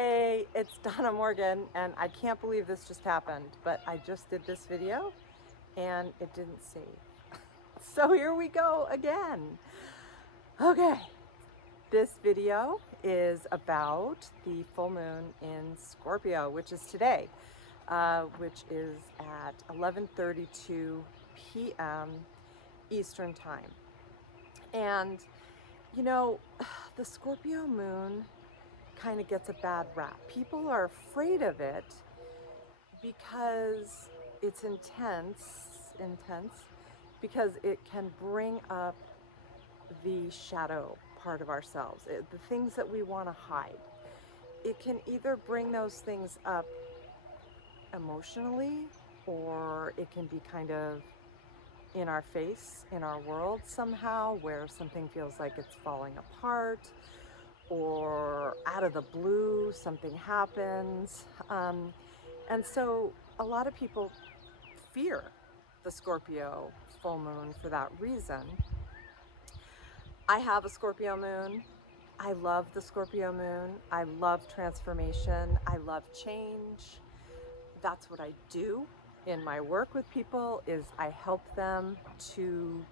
Hey, it's Donna Morgan, and I can't believe this just happened, but I just did this video and it didn't save. So here we go again. Okay, this video is about the full moon in Scorpio, which is today, which is at 11:32 p.m. Eastern Time. And you know, the Scorpio moon kind of gets a bad rap. People are afraid of it because it's intense, because it can bring up the shadow part of ourselves, the things that we want to hide. It can either bring those things up emotionally, or it can be kind of in our face, in our world somehow, where something feels like it's falling apart, or out of the blue, something happens. And so a lot of people fear the Scorpio full moon for that reason. I have a Scorpio moon. I love the Scorpio moon. I love transformation. I love change. That's what I do in my work with people, is I help them to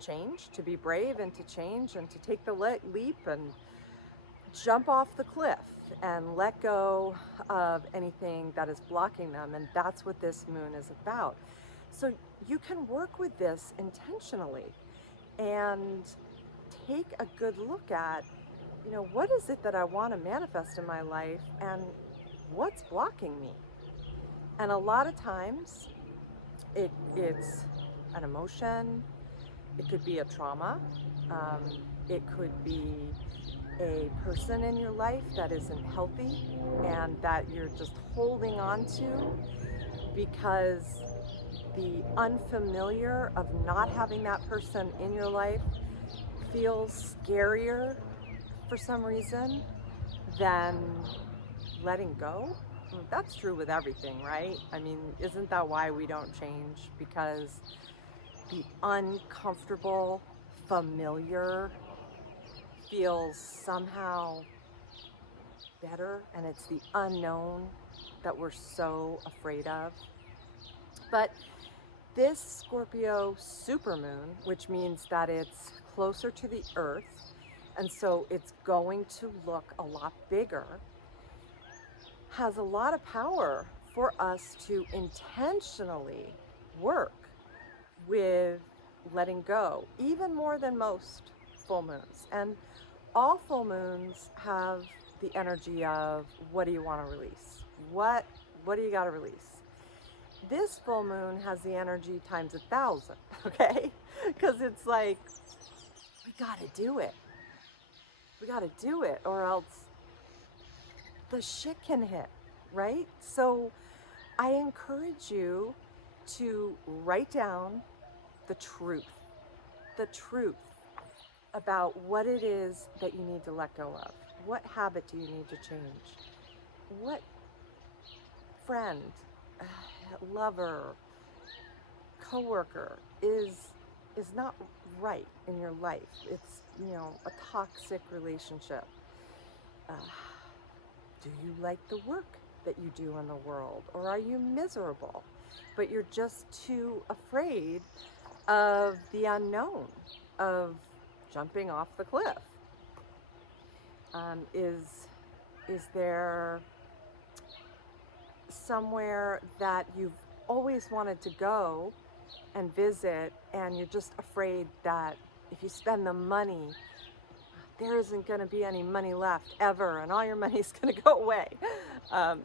change, to be brave and to change and to take the leap and jump off the cliff and let go of anything that is blocking them. And that's what this moon is about. So you can work with this intentionally and take a good look at, what is it that I want to manifest in my life and what's blocking me? And a lot of times it's an emotion. It could be a trauma. It could be a person in your life that isn't healthy and that you're just holding on to because the unfamiliar of not having that person in your life feels scarier for some reason than letting go. That's true with everything, right? I mean, isn't that why we don't change? Because the uncomfortable, familiar feels somehow better, and it's the unknown that we're so afraid of. But this Scorpio supermoon, which means that it's closer to the earth, and so it's going to look a lot bigger, has a lot of power for us to intentionally work with letting go, even more than most full moons. And all full moons have the energy of, what do you want to release? What do you got to release? This full moon has the energy times 1,000, okay? Because it's like, we got to do it. We got to do it, or else the shit can hit, right? So I encourage you to write down the truth about what it is that you need to let go of. What habit do you need to change? What friend, lover, coworker is not right in your life? It's, a toxic relationship. Do you like the work that you do in the world, or are you miserable, but you're just too afraid of the unknown, of jumping off the cliff? Is there somewhere that you've always wanted to go and visit, and you're just afraid that if you spend the money, there isn't going to be any money left ever, and all your money is going to go away?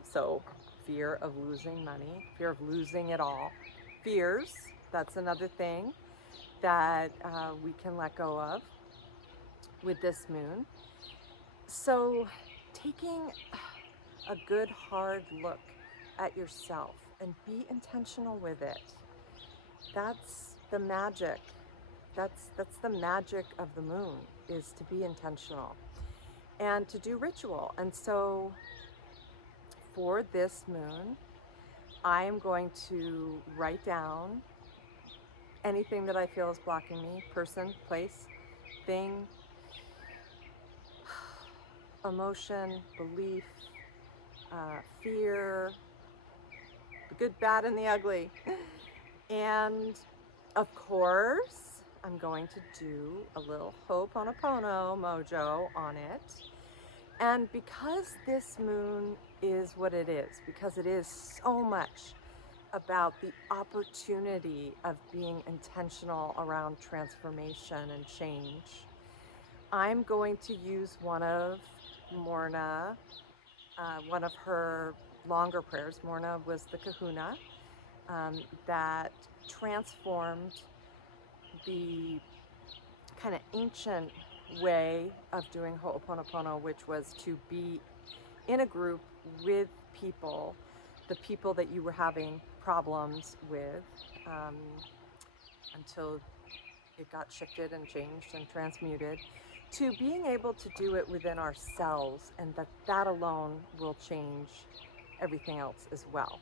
So fear of losing money, fear of losing it all. Fears, that's another thing that we can let go of with this moon. So taking a good hard look at yourself and be intentional with it. That's the magic. That's the magic of the moon, is to be intentional and to do ritual. And so for this moon, I am going to write down anything that I feel is blocking me: person, place, thing, emotion, belief, fear, the good, bad, and the ugly. And of course, I'm going to do a little Ho'oponopono mojo on it. And because this moon is what it is, because it is so much about the opportunity of being intentional around transformation and change, I'm going to use one of Morna, one of her longer prayers. Morna was the kahuna that transformed the kind of ancient way of doing Ho'oponopono, which was to be in a group with people, the people that you were having problems with, until it got shifted and changed and transmuted, to being able to do it within ourselves, and that alone will change everything else as well.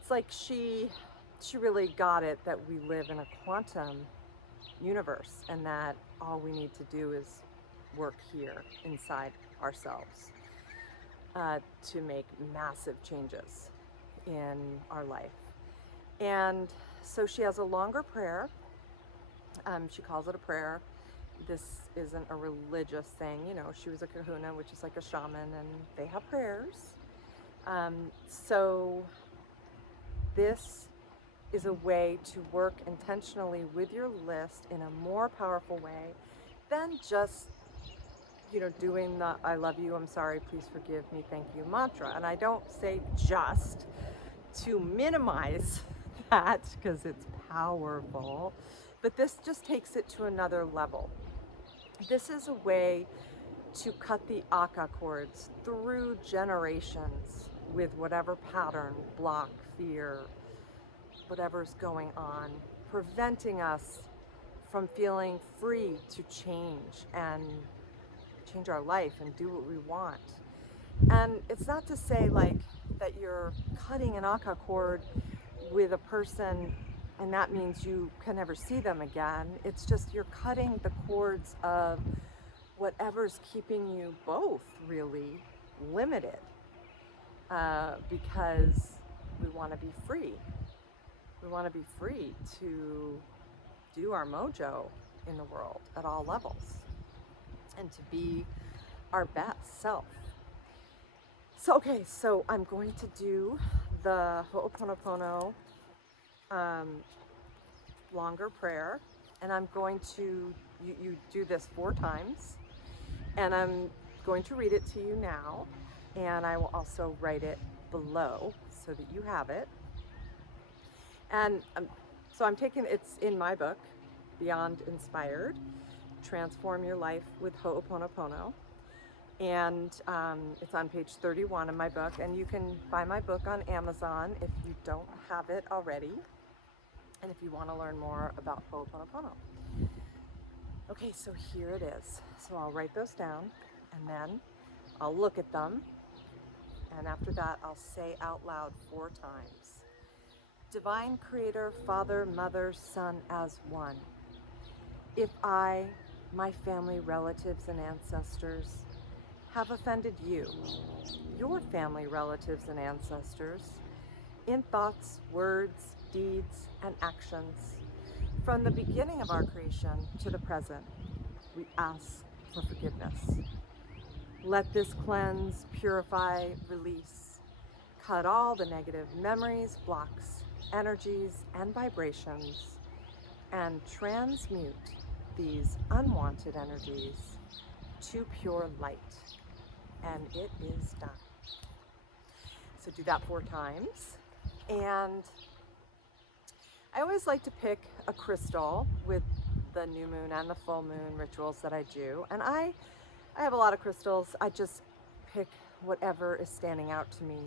It's like she really got it that we live in a quantum universe, and that all we need to do is work here inside ourselves to make massive changes in our life. And so she has a longer prayer. She calls it a prayer. This isn't a religious thing, you know. She was a kahuna, which is like a shaman, and they have prayers. So this is a way to work intentionally with your list in a more powerful way than just, you know, doing the I love you, I'm sorry, please forgive me, thank you mantra. And I don't say just to minimize that, because it's powerful, but this just takes it to another level. This is a way to cut the aka cords through generations with whatever pattern, block, fear, whatever's going on, preventing us from feeling free to change and change our life and do what we want. And it's not to say like that you're cutting an aka cord with a person and that means you can never see them again. It's just you're cutting the cords of whatever's keeping you both really limited, because we want to be free. We want to be free to do our mojo in the world at all levels and to be our best self. So, okay, so I'm going to do the Ho'oponopono longer prayer, and I'm going to, you do this 4 times, and I'm going to read it to you now, and I will also write it below so that you have it. And so I'm taking, it's in my book, Beyond Inspired, Transform Your Life with Ho'oponopono. And it's on page 31 in my book, and you can buy my book on Amazon if you don't have it already, and if you want to learn more about Ho'oponopono. Okay, so here it is. So I'll write those down, and then I'll look at them, and after that I'll say out loud 4 times. Divine Creator, Father, Mother, Son as one. If I, my family, relatives, and ancestors have offended you, your family, relatives, and ancestors, in thoughts, words, deeds, and actions, from the beginning of our creation to the present, we ask for forgiveness. Let this cleanse, purify, release, cut all the negative memories, blocks, energies, and vibrations, and transmute these unwanted energies to pure light. And it is done. So do that 4 times. And I always like to pick a crystal with the new moon and the full moon rituals that I do. And I have a lot of crystals. I just pick whatever is standing out to me.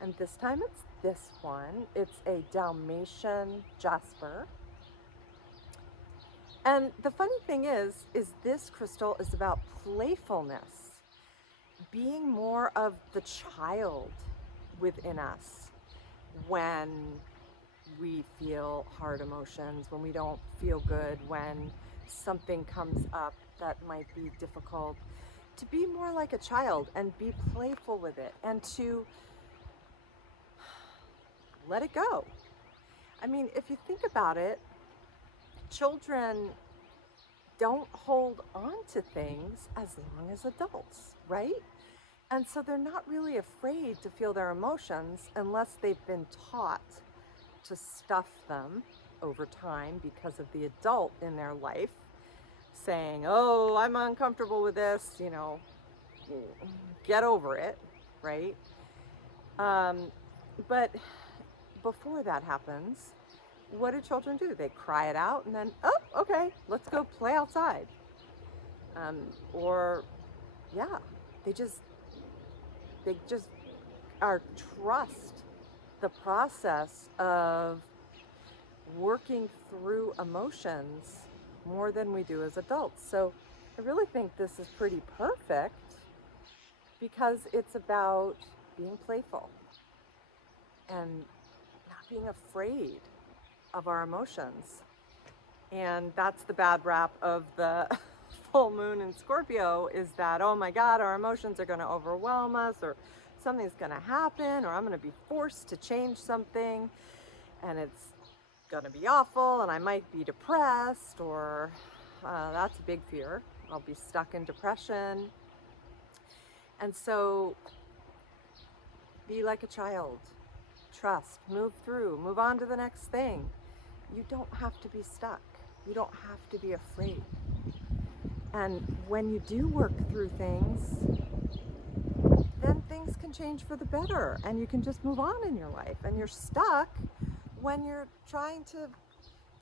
And this time it's this one. It's a Dalmatian jasper. And the funny thing is this crystal is about playfulness, being more of the child within us when we feel hard emotions, when we don't feel good, when something comes up that might be difficult. to be more like a child and be playful with it and to let it go. I mean, if you think about it, children don't hold on to things as long as adults, right? And so they're not really afraid to feel their emotions unless they've been taught to stuff them over time because of the adult in their life saying, oh, I'm uncomfortable with this, you know, get over it, right? But before that happens, what do children do? They cry it out and then, oh, okay, let's go play outside. Or, yeah, they just are trust the process of working through emotions more than we do as adults. So I really think this is pretty perfect because it's about being playful and not being afraid of our emotions. And that's the bad rap of the full moon in Scorpio, is that, oh my God, our emotions are going to overwhelm us, or something's going to happen, or I'm going to be forced to change something and it's going to be awful and I might be depressed, or that's a big fear. I'll be stuck in depression. And so be like a child. Trust, move through, move on to the next thing. You don't have to be stuck. You don't have to be afraid. And when you do work through things, then things can change for the better and you can just move on in your life. And you're stuck when you're trying to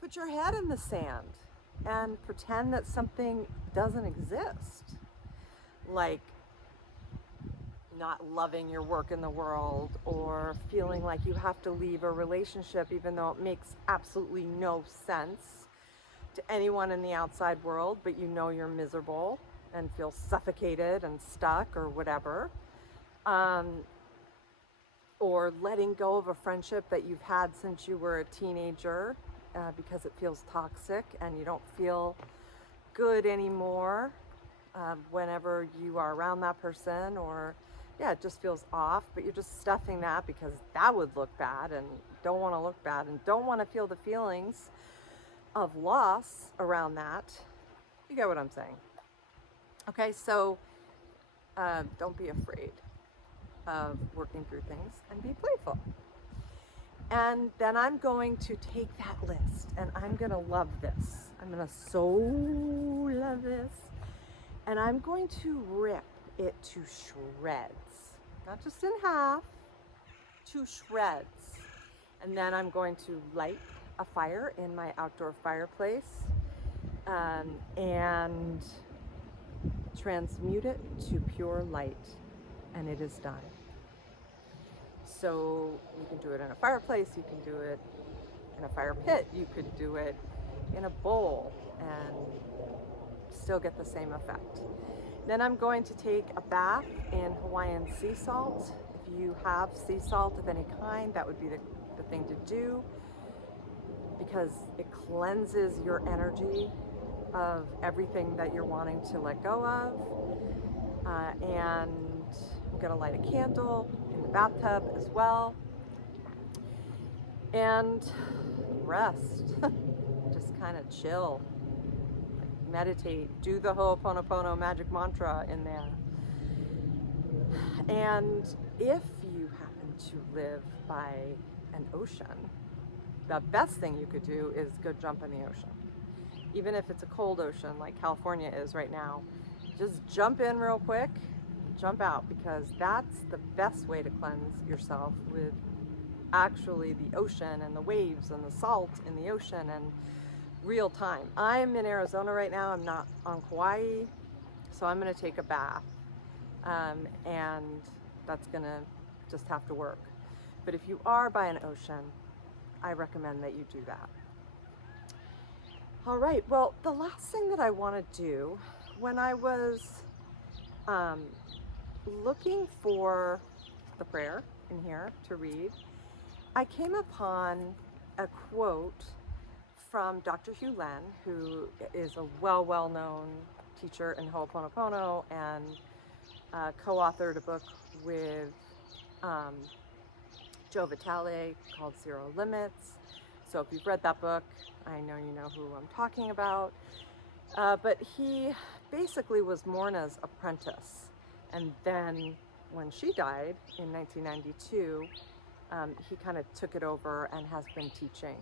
put your head in the sand and pretend that something doesn't exist. Like not loving your work in the world, or feeling like you have to leave a relationship even though it makes absolutely no sense to anyone in the outside world, but you know you're miserable and feel suffocated and stuck or whatever. Or letting go of a friendship that you've had since you were a teenager because it feels toxic and you don't feel good anymore whenever you are around that person, or yeah, it just feels off, but you're just stuffing that because that would look bad and don't want to look bad and don't want to feel the feelings of loss around that. You get what I'm saying? Okay, so don't be afraid of working through things and be playful. And then I'm going to take that list and I'm going to love this. I'm going to so love this. And I'm going to rip it to shreds, not just in half, to shreds. And then I'm going to light a fire in my outdoor fireplace and transmute it to pure light, and it is done. So you can do it in a fireplace, you can do it in a fire pit, you could do it in a bowl and still get the same effect. Then I'm going to take a bath in Hawaiian sea salt. If you have sea salt of any kind, that would be the thing to do, because it cleanses your energy of everything that you're wanting to let go of. And I'm gonna light a candle in the bathtub as well. And rest, just kind of chill, meditate, do the Ho'oponopono magic mantra in there. And if you happen to live by an ocean, the best thing you could do is go jump in the ocean. Even if it's a cold ocean like California is right now, just jump in real quick, jump out, because that's the best way to cleanse yourself, with actually the ocean and the waves and the salt in the ocean and real time. I'm in Arizona right now, I'm not on Kauai, so I'm gonna take a bath and that's gonna just have to work. But if you are by an ocean, I recommend that you do that. All right, well, the last thing that I want to do, when I was looking for the prayer in here to read, I came upon a quote from Dr. Hugh Len, who is a well-known teacher in Ho'oponopono and co-authored a book with um, Joe Vitale called Zero Limits. So if you've read that book, I know you know who I'm talking about. But he basically was Morna's apprentice. And then when she died in 1992, he kind of took it over and has been teaching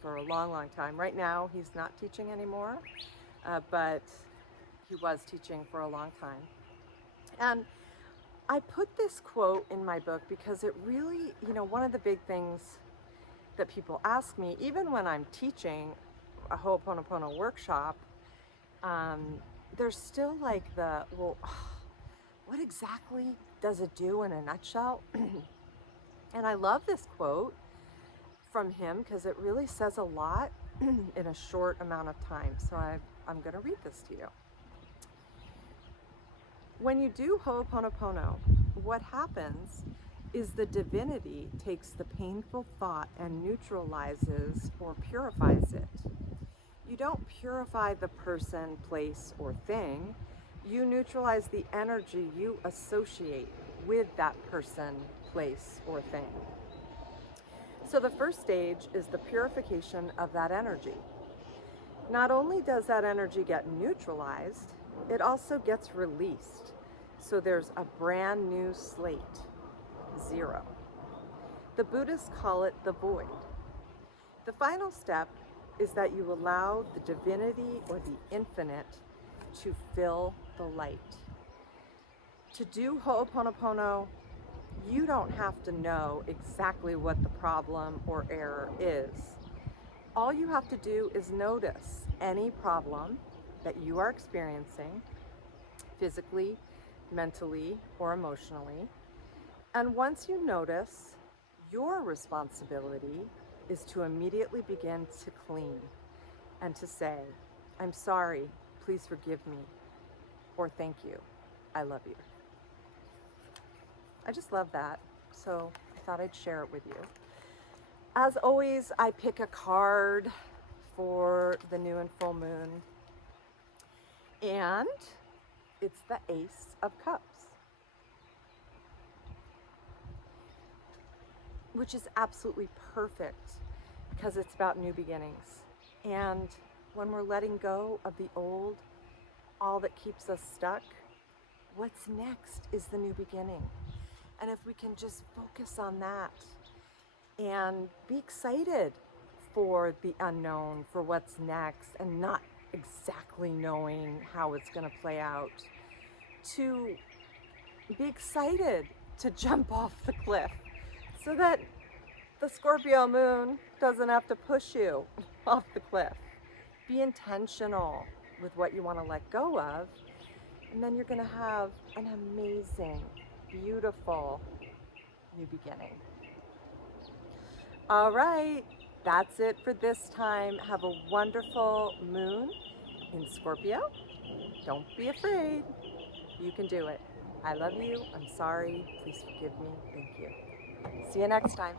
for a long, long time. Right now, he's not teaching anymore, but he was teaching for a long time. And I put this quote in my book because it really, one of the big things that people ask me, even when I'm teaching a Ho'oponopono workshop, there's still like well, what exactly does it do in a nutshell? And I love this quote from him because it really says a lot in a short amount of time. So I'm going to read this to you. When you do Ho'oponopono, what happens is the divinity takes the painful thought and neutralizes or purifies it. You don't purify the person, place, or thing. You neutralize the energy you associate with that person, place, or thing. So the first stage is the purification of that energy. Not only does that energy get neutralized, it also gets released. So there's a brand new slate, zero. The Buddhists call it the void. The final step is that you allow the divinity or the infinite to fill the light. To do Ho'oponopono, you don't have to know exactly what the problem or error is. All you have to do is notice any problem that you are experiencing physically, mentally, or emotionally. And once you notice, your responsibility is to immediately begin to clean and to say, I'm sorry, please forgive me, or thank you, I love you. I just love that, so I thought I'd share it with you. As always, I pick a card for the new and full moon, and it's the Ace of Cups, which is absolutely perfect because it's about new beginnings. And when we're letting go of the old, all that keeps us stuck, what's next is the new beginning. And if we can just focus on that and be excited for the unknown, for what's next, and not exactly knowing how it's going to play out, to be excited to jump off the cliff so that the Scorpio moon doesn't have to push you off the cliff. Be intentional with what you want to let go of, and then you're going to have an amazing, beautiful new beginning. All right, that's it for this time. Have a wonderful moon in Scorpio. Don't be afraid. You can do it. I love you. I'm sorry. Please forgive me. Thank you. See you next time.